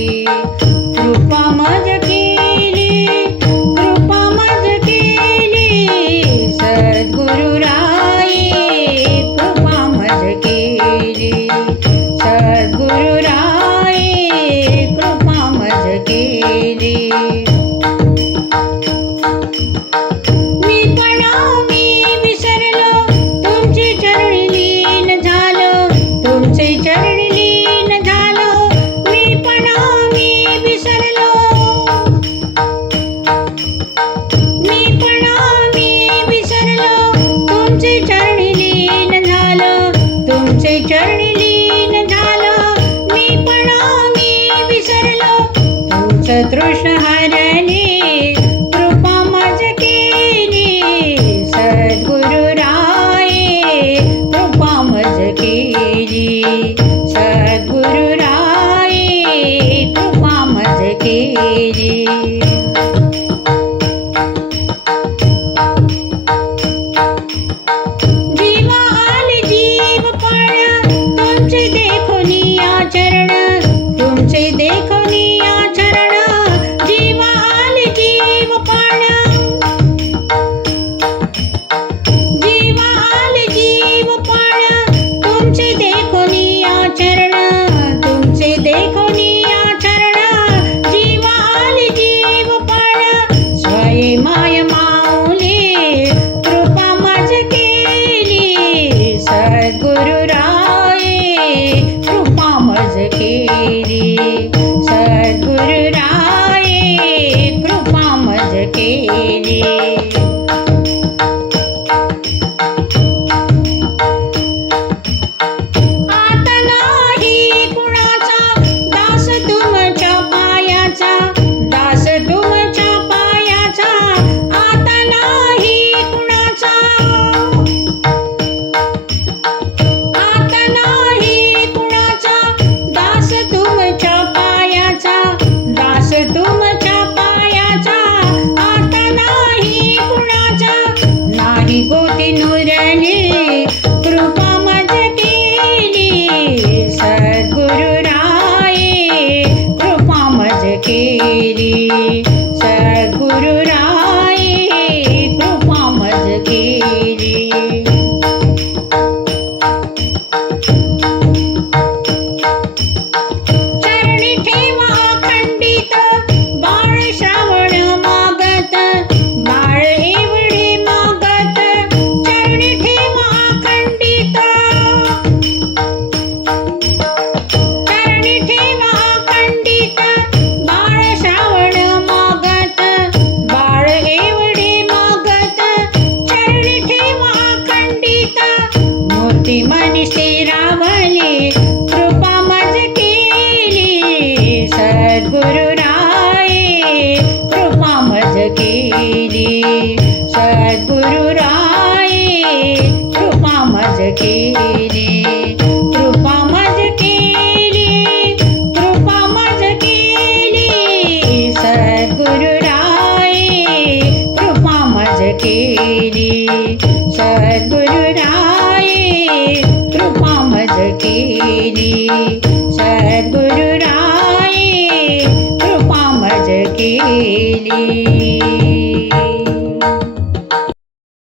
केली, कृपा मज केली, कृपा मज केली, सद्गुरुराये कृपा मज केली, सद्गुरुराये कृपा मज केली. चरणी लीन झालो, मी विसरलो, तूच तृष्ण हरली, कृपा मज केली, सद्गुरुराये कृपा मज केली, सद्गुरुराये कृपा मज केली. माय माऊली कृपा मज केली, सद्गुरुराये कृपा मज केली, सद्गुरुराये कृपा मज केली. आता नाही कुणाचा दास तुमच्या पायाचा, दास तुमच्या पायाचा, आता नाही कुणाचा, आता नाही कुणाचा, दास तुमच्या पायाचा, दास तुमच्या पायाचा, आता नाही कुणाचा, नाही गोती नुरली, कृपा मज केली, सद्गुरुराये कृपा मज केली, सद्गुरुराये कृपा मज केली. चरणी ठेवा अखंडित, बाळ श्रावण मागत, बाळ एवढे मागत, चरणी ठेवा अखंडित, चरणी ठेवा अखंडित, बाळ श्रावण मागत, बाळ एवढे मागत, चरणी ठेवा अखंडित, मूर्ती मनी स्थिरावली, कृपा मज केली, सद्गुरुराये कृपा मज केली, सद्गुरुराये कृपा मज केली, कृपा मज केली, कृपा मज केली, सद्गुरुराये कृपा मज केली, सद्गुरुराये कृपा मज केली, सद्गुरुराये कृपा मज केली.